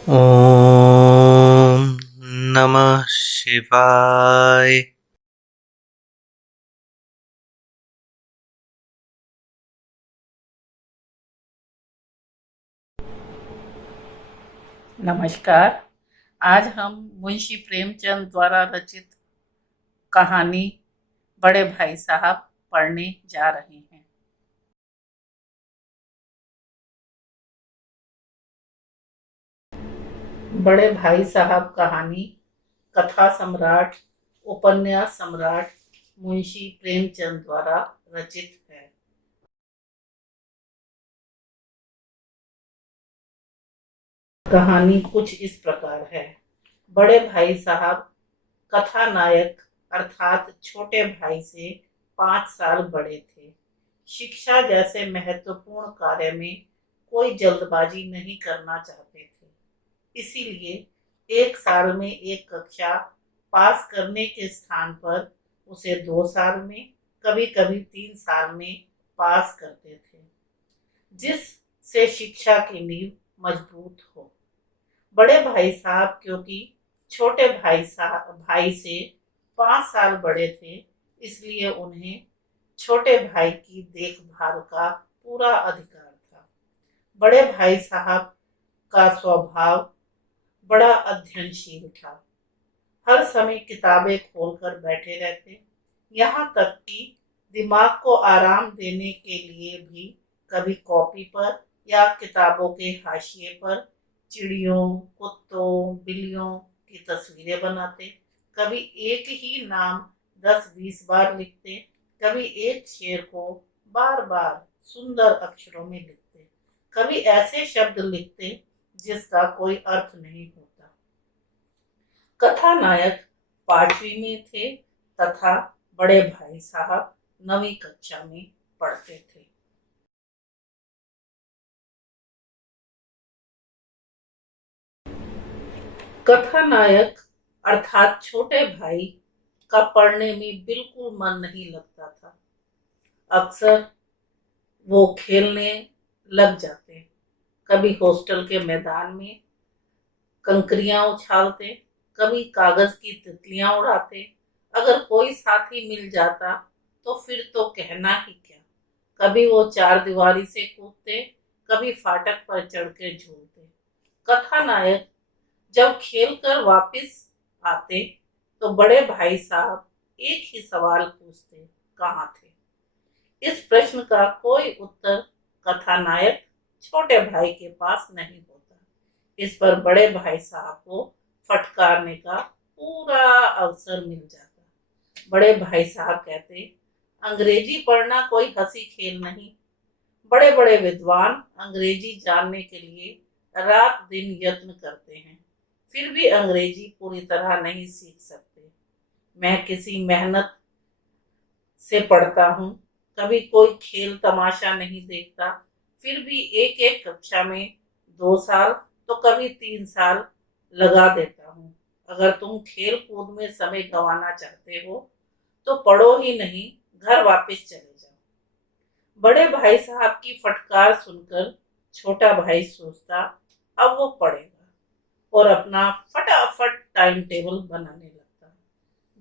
ओम नमः शिवाय। नमस्कार। आज हम मुंशी प्रेमचंद द्वारा रचित कहानी बड़े भाई साहब पढ़ने जा रहे हैं। बड़े भाई साहब कहानी कथा सम्राट, उपन्यास सम्राट मुंशी प्रेमचंद द्वारा रचित है। कहानी कुछ इस प्रकार है। बड़े भाई साहब कथा नायक अर्थात छोटे भाई से 5 साल बड़े थे। शिक्षा जैसे महत्वपूर्ण कार्य में कोई जल्दबाजी नहीं करना चाहते थे, इसीलिए 1 साल में एक कक्षा पास करने के स्थान पर उसे 2 साल में, कभी कभी 3 साल में पास करते थे, जिससे शिक्षा की नींव मजबूत हो। बड़े भाई साहब क्योंकि छोटे भाई से 5 साल बड़े थे, इसलिए उन्हें छोटे भाई की देखभाल का पूरा अधिकार था। बड़े भाई साहब का स्वभाव बड़ा अध्ययनशील था। हर समय किताबें खोलकर बैठे रहते, यहाँ तक कि दिमाग को आराम देने के लिए भी कभी कॉपी पर या किताबों के हाशिए पर चिड़ियों, कुत्तों, बिल्लियों की तस्वीरें बनाते। कभी एक ही नाम 10-20 बार लिखते, कभी एक शेर को बार बार सुंदर अक्षरों में लिखते, कभी ऐसे शब्द लिखते जिसका कोई अर्थ नहीं होता। कथा नायक 5वीं में थे तथा बड़े भाई साहब 9वीं कक्षा में पढ़ते थे। कथा नायक अर्थात छोटे भाई का पढ़ने में बिल्कुल मन नहीं लगता था। अक्सर वो खेलने लग जाते, कभी हॉस्टल के मैदान में कंकरियां उछालते, कभी कागज की तितलियां उड़ाते। अगर कोई साथी मिल जाता तो फिर तो कहना ही क्या। कभी वो चार दीवारी से कूदते, कभी फाटक पर चढ़ के झूलते। कथा नायक जब खेल कर वापिस आते तो बड़े भाई साहब एक ही सवाल पूछते, कहाँ थे। इस प्रश्न का कोई उत्तर कथा नायक छोटे भाई के पास नहीं होता। इस पर बड़े भाई साहब को फटकारने का पूरा अवसर मिल जाता। बड़े भाई साहब कहते, अंग्रेजी पढ़ना कोई हंसी खेल नहीं। बड़े बड़े विद्वान अंग्रेजी जानने के लिए रात दिन यत्न करते हैं, फिर भी अंग्रेजी पूरी तरह नहीं सीख सकते। मैं किसी मेहनत से पढ़ता हूँ, कभी कोई खेल तमाशा नहीं देखता, फिर भी एक एक कक्षा में 2 साल तो कभी 3 साल लगा देता हूँ। अगर तुम खेल कूद में समय गंवाना चाहते हो तो पढ़ो ही नहीं, घर वापस चले जाओ। बड़े भाई साहब की फटकार सुनकर छोटा भाई सोचता, अब वो पढ़ेगा, और अपना फटाफट टाइम टेबल बनाने लगता,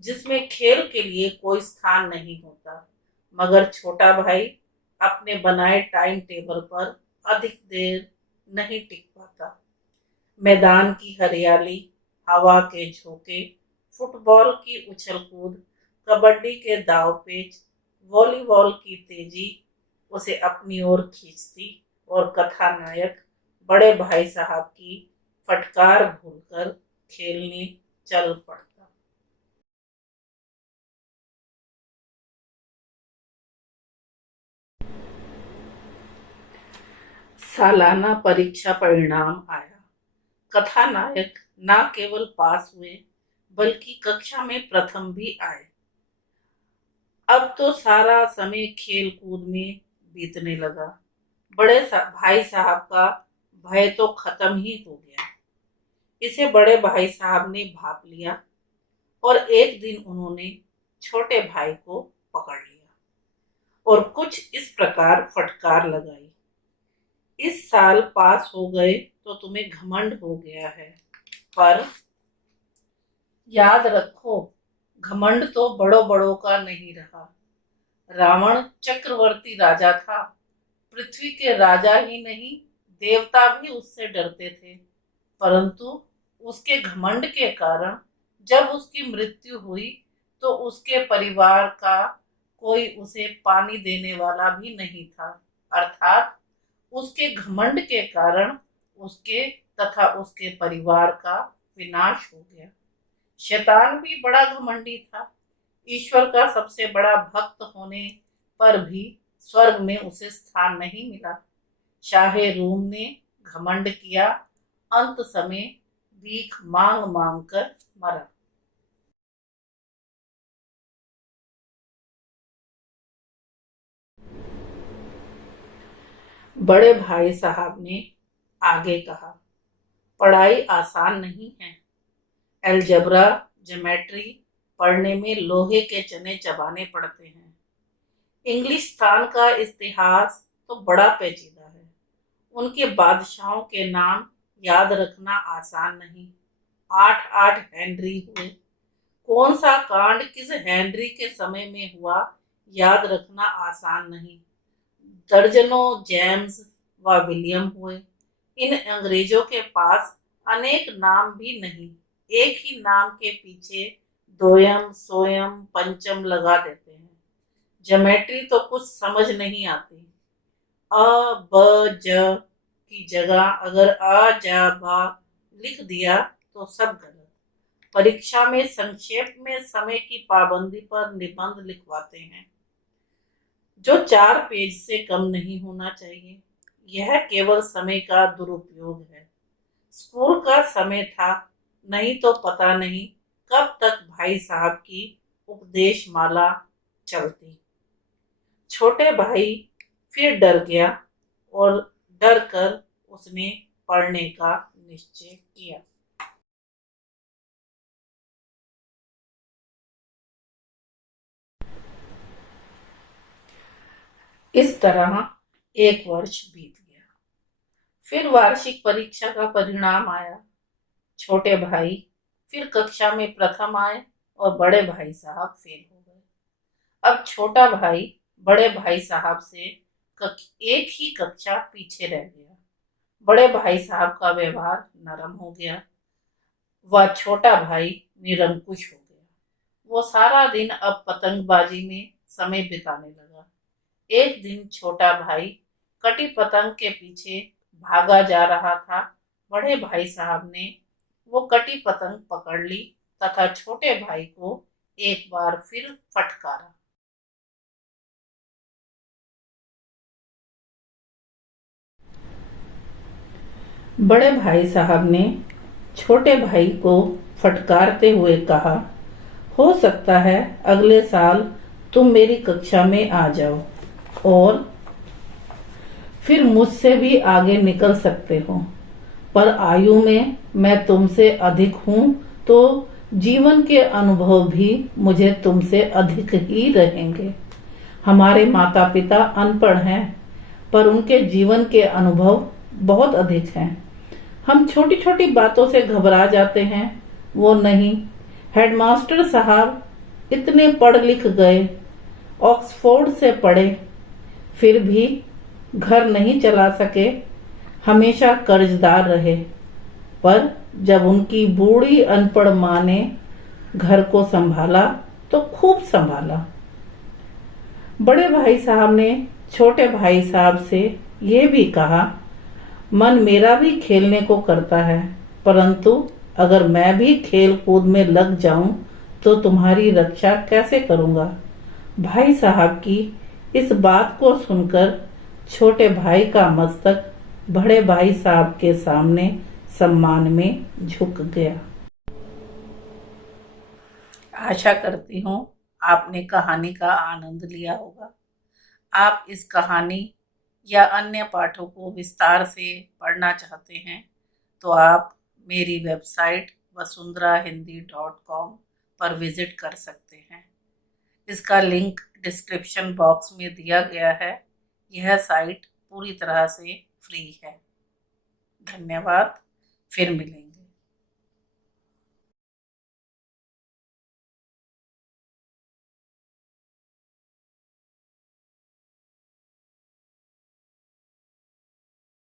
जिसमें खेल के लिए कोई स्थान नहीं होता। मगर छोटा भाई अपने बनाए टाइम टेबल पर अधिक देर नहीं टिक पाता। मैदान की हरियाली, हवा के झोंके, फुटबॉल की उछल कूद, कबड्डी के दाव पेच, वॉलीबॉल की तेजी उसे अपनी ओर खींचती, और कथा नायक बड़े भाई साहब की फटकार भूलकर खेलने चल पड़ता। सालाना परीक्षा परिणाम आया। कथा नायक न केवल पास हुए बल्कि कक्षा में प्रथम भी आए। अब तो सारा समय खेल कूद में बीतने लगा। भाई साहब का भय तो खत्म ही हो गया। इसे बड़े भाई साहब ने भाप लिया, और एक दिन उन्होंने छोटे भाई को पकड़ लिया और कुछ इस प्रकार फटकार लगाई, इस साल पास हो गए तो तुम्हें घमंड हो गया है। पर याद रखो, घमंड तो बड़ों बड़ों का नहीं रहा। रावण चक्रवर्ती राजा था। पृथ्वी के राजा ही नहीं, देवता भी उससे डरते थे। परंतु उसके घमंड के कारण जब उसकी मृत्यु हुई तो उसके परिवार का कोई उसे पानी देने वाला भी नहीं था। अर्थात उसके घमंड के कारण उसके तथा उसके परिवार का विनाश हो गया। शैतान भी बड़ा घमंडी था। ईश्वर का सबसे बड़ा भक्त होने पर भी स्वर्ग में उसे स्थान नहीं मिला। शाहे रूम ने घमंड किया, अंत समय भीख मांग मांग कर मरा। बड़े भाई साहब ने आगे कहा, पढ़ाई आसान नहीं है। अलजेब्रा, ज्योमेट्री पढ़ने में लोहे के चने चबाने पड़ते हैं। इंग्लिस्तान का इतिहास तो बड़ा पेचीदा है। उनके बादशाहों के नाम याद रखना आसान नहीं। 8 हेनरी हुए। कौन सा कांड किस हेनरी के समय में हुआ, याद रखना आसान नहीं। दर्जनों जेम्स व विलियम हुए। इन अंग्रेजों के पास अनेक नाम भी नहीं, एक ही नाम के पीछे दोयम सोयम पंचम लगा देते हैं। ज्योमेट्री तो कुछ समझ नहीं आती। अ ब ज की जगह अगर आ जा बा लिख दिया तो सब गलत। परीक्षा में संक्षेप में समय की पाबंदी पर निबंध लिखवाते हैं जो 4 पेज से कम नहीं होना चाहिए। यह केवल समय का दुरुपयोग है। स्कूल का समय था, नहीं तो पता नहीं कब तक भाई साहब की उपदेश माला चलती। छोटे भाई फिर डर गया और डर कर उसने पढ़ने का निश्चय किया। इस तरह 1 वर्ष बीत गया। फिर वार्षिक परीक्षा का परिणाम आया। छोटे भाई फिर कक्षा में प्रथम आए और बड़े भाई साहब फेल हो गए। अब छोटा भाई बड़े भाई साहब से एक ही कक्षा पीछे रह गया। बड़े भाई साहब का व्यवहार नरम हो गया। वह छोटा भाई निरंकुश हो गया। वो सारा दिन अब पतंगबाजी में समय बिताने लगा। एक दिन छोटा भाई कटी पतंग के पीछे भागा जा रहा था। बड़े भाई साहब ने वो कटी पतंग पकड़ ली तथा छोटे भाई को एक बार फिर फटकारा। बड़े भाई साहब ने छोटे भाई को फटकारते हुए कहा, हो सकता है अगले साल तुम मेरी कक्षा में आ जाओ और फिर मुझसे भी आगे निकल सकते हो, पर आयु में मैं तुमसे अधिक हूं तो जीवन के अनुभव भी मुझे तुमसे अधिक ही रहेंगे। हमारे माता पिता अनपढ़ हैं, पर उनके जीवन के अनुभव बहुत अधिक हैं। हम छोटी छोटी बातों से घबरा जाते हैं, वो नहीं। हेडमास्टर साहब इतने पढ़ लिख गए, ऑक्सफोर्ड से पढ़े, फिर भी घर नहीं चला सके, हमेशा कर्जदार रहे। पर जब उनकी बूढ़ी अनपढ़ माँ ने घर को संभाला तो खूब संभाला। बड़े भाई साहब ने छोटे भाई साहब से ये भी कहा, मन मेरा भी खेलने को करता है, परंतु अगर मैं भी खेल कूद में लग जाऊं तो तुम्हारी रक्षा कैसे करूंगा। भाई साहब की इस बात को सुनकर छोटे भाई का मस्तक बड़े भाई साहब के सामने सम्मान में झुक गया। आशा करती हूँ आपने कहानी का आनंद लिया होगा। आप इस कहानी या अन्य पाठों को विस्तार से पढ़ना चाहते हैं तो आप मेरी वेबसाइट vasundharahindy.com पर विजिट कर सकते हैं। इसका लिंक डिस्क्रिप्शन बॉक्स में दिया गया है। यह साइट पूरी तरह से फ्री है। धन्यवाद। फिर मिलेंगे।